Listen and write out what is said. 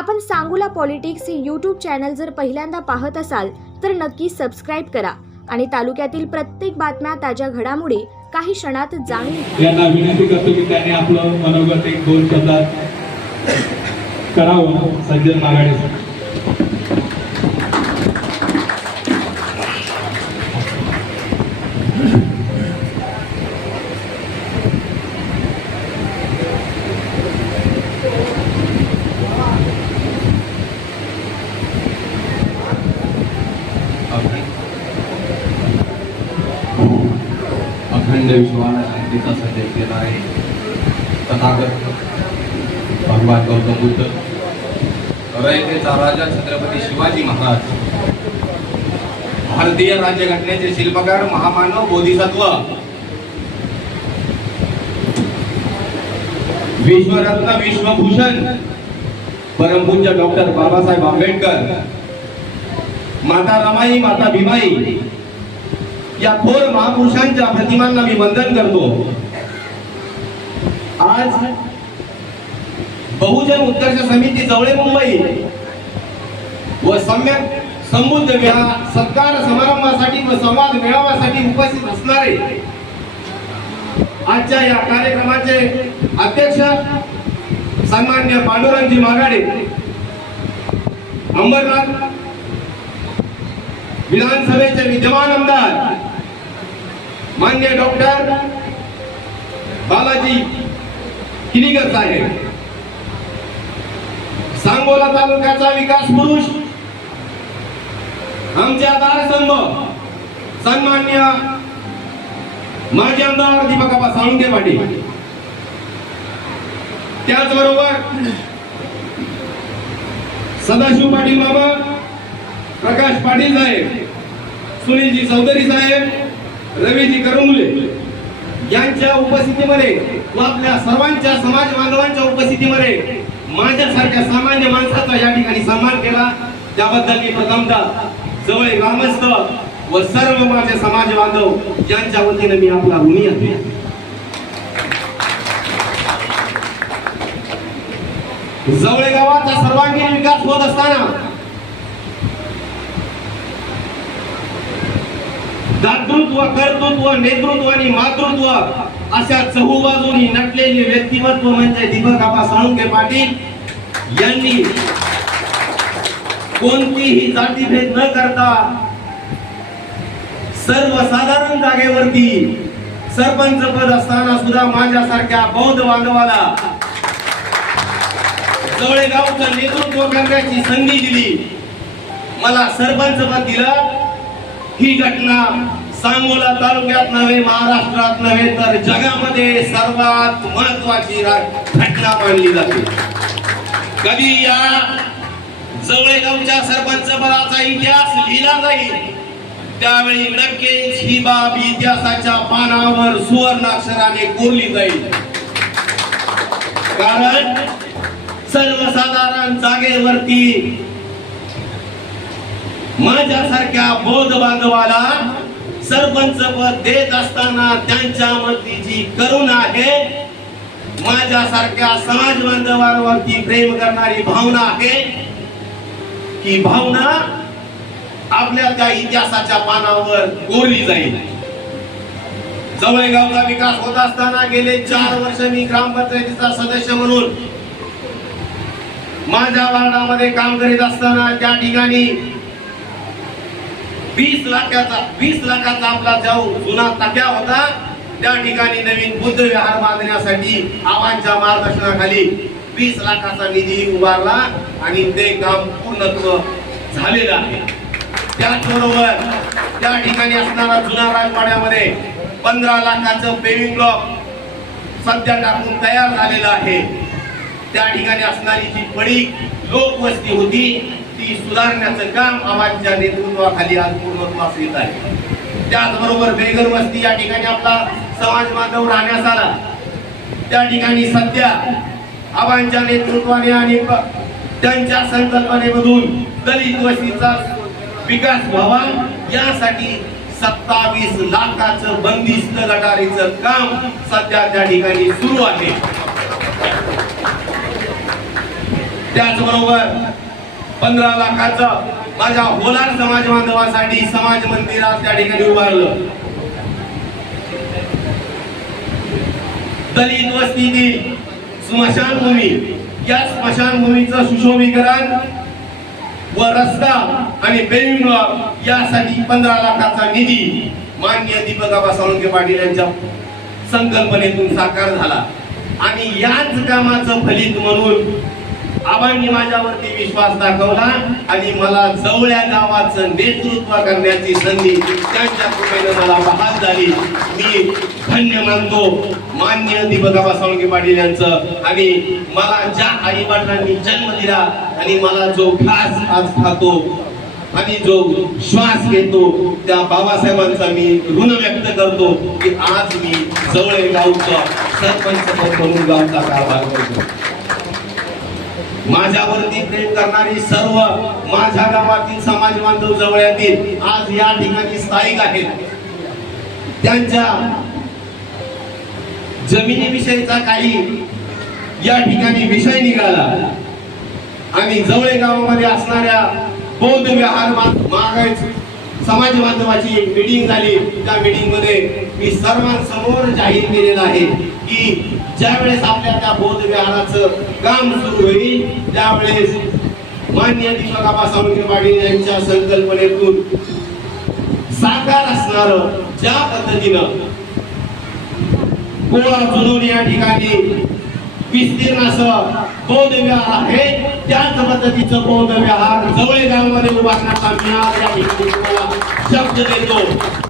आपण सांगूला पॉलिटिक्स हे YouTube channel जर पहिल्यांदा पाहत असाल तर नक्की सबस्क्राईब करा. आणि तालुक्यातील प्रत्येक बातम्या ताज्या घडामोडी काही क्षणात जाणून यांना विनंती करतो की त्यांनी आपलं मनोगत एक दोन शब्दात करावं. सज्जन मागाडे विश्वाला शांतीचा संदेश केला आहे. तथागत भगवान गौतम बुद्ध रयतेचा राजा छत्रपती शिवाजी महाराज भारतीय राज्यघटनेचे शिल्पकार महामानव बोधिसत्व विश्वरत्न विश्वभूषण परमपूज्य डॉक्टर बाबासाहेब आंबेडकर माता रमाई माता भीमाई या थोर महापुरुषांच्या प्रतिमांना मी वंदन करतो. आज बहुजन उत्कर्ष समिती जवळे मुंबई व सम्यक समृद्ध सत्कार समारंभासाठी व संवाद मेळाव्यासाठी उपस्थित असणारे आजच्या या कार्यक्रमाचे अध्यक्ष सन्मान्य पांडुरंगजी मागाडे अंबरनाथ विधानसभेचे विद्यमान आमदार मान्य डॉक्टर बालाजी किनीकर साहेब. सांगोला तालुक्याचा विकास पुरुष आमचे आधार स्तंभ सन्मान्य माजी आमदार दीपक आबा साळुंके पाटील. त्याचबरोबर सदाशिव पाटील बाबा प्रकाश पाटील साहेब सुनीलजी चौधरी साहेब रवीजी करमुले यांच्या उपस्थितीमध्ये व आपल्या सर्वांच्या समाज बांधवांच्या उपस्थितीमध्ये माझ्यासारख्या सामान्य माणसाचा या ठिकाणी सन्मान केला. त्याबद्दल मी प्रथमता जवळ ग्रामस्थ व सर्व माझे समाज बांधव यांच्या वतीने मी आपला ऋणी आहे. जवळे गावाचा सर्वांगीण विकास होत असताना दातृत्व कर्तृत्व नेतृत्व आणि मातृत्व अशा चहूबाजूनी नटलेले व्यक्तिमत्व म्हणजे दीपक आबा साळुंके पाटील यांनी कोणतीही जातीभेद न करता सर्वसाधारण जागेवरती सरपंच पद असताना सुद्धा माझ्यासारख्या बौद्ध बांधवाला जवळेगावचं नेतृत्व करण्याची संधी दिली. मला सरपंच पद दिलं. ही घटना सांगोला तालुक्यात नव्हे महाराष्ट्रात नव्हे तर जगामध्ये सर्वात महत्वाची घटना मानली जाते. कधी या जवळेगावच्या सरपंच पदाचा इतिहास लिहिला जाईल त्यावेळी नक्कीच ही बाब इतिहासाच्या पानावर सुवर्णाक्षराने कोरली जाईल. कारण सर्वसाधारण जागेवरती माझ्यासारख्या बौद्ध बांधवाला सरपंच पद देत असताना त्यांच्यामधली जी करुणा आहे. माझ्यासारख्या समाज बांधवांवरती प्रेम करणारी भावना आहे. ही भावना आपल्या त्या इतिहासाच्या पानावर कोरली जाईल. जवळगावचा विकास होत असताना गेले चार वर्ष मी ग्रामपंचायतीचा सदस्य म्हणून माझ्या वार्डामध्ये काम करीत असताना त्या ठिकाणी वीस लाखाचा वीस लाखाचा आपला जाऊ जुना तक्या होता. त्या ठिकाणी नवीन बुद्ध विहार बांधण्यासाठी आवांच्या मार्गदर्शनाखाली वीस लाखाचा निधी उभारला आणि ते काम पूर्णत्व झालेलं आहे. त्याचबरोबर त्या ठिकाणी असणारा जुना राजवाड्यामध्ये पंधरा लाखाचं पेविंग ब्लॉक सध्या टाकून तयार झालेलं आहे. त्या ठिकाणी असणारी जी बडी लोकवस्ती होती ती सुधारण्याचं काम आवाजच्या नेतृत्वाखाली आज पूर्णत्वास येत आहे. त्याचबरोबर बेघर वस्ती या ठिकाणी आपला समाज बांधव राहण्यास आला. त्या ठिकाणी सध्या आबांच्या नेतृत्वाने आणि त्यांच्या संकल्पनेमधून दलित वस्तीचा विकास व्हावा यासाठी सत्तावीस लाखाचं बंदिस्त गटारीचं काम सध्या त्या ठिकाणी सुरू आहे. त्याचबरोबर पंधरा लाखाचं माझ्या होलार समाज बांधवासाठी समाज मंदिरात त्या ठिकाणी उभारलं. दलित वस्तीतील स्मशानभूमी या स्मशानभूमीचं सुशोभीकरण व रस्ता आणि बेबी ब्लॉक यासाठी पंधरा लाखाचा निधी मान्य दीपकाबा साळुंके पाटील यांच्या संकल्पनेतून साकार झाला. आणि याच कामाचं फलित म्हणून आबांनी माझ्यावरती विश्वास दाखवला आणि मला जवळ्या गावाचं नेतृत्व करण्याची संधी त्यांच्या कृपेनं मला बहाल झाली. मी धन्य मानतो. मान्य दीपकाबा सावंगे पाटील यांचं. आणि मला ज्या आई वडिलांनी जन्म दिला आणि मला जो घास आज खातो आणि जो श्वास घेतो त्या बाबासाहेबांचा मी ऋण व्यक्त करतो की आज मी जवळ गावचं सरपंच म्हणून गावचा कारभार करतो. माझ्यावरती प्रेम करणारी सर्व माझ्या गावातील समाज बांधव जवळ्यातील आज या ठिकाणी स्थायिक आहेत. त्यांच्या जमिनीविषयीचा काही या ठिकाणी विषय निघाला. आणि जवळे गावामध्ये असणाऱ्या बौद्ध विहार मागायच समाज बांधवाची मिटिंग झाली. त्या मिटिंगमध्ये मी सर्वांसमोर जाहीर केलेला आहे की ज्यावेळेस आपल्या त्या बौद्ध विहाराचं काम सुरू होईल त्यावेळेस मान्य दीपकाबा सावंगे पाटील यांच्या संकल्पनेतून साकार असणार ज्या पद्धतीनं कोळा जुनून या ठिकाणी विस्तीर्ण असं बौद्ध विहार आहे त्याच पद्धतीचं बौद्ध विहार जवळ गावामध्ये उभारण्याचा मिळाला या ठिकाणी शब्द देतो.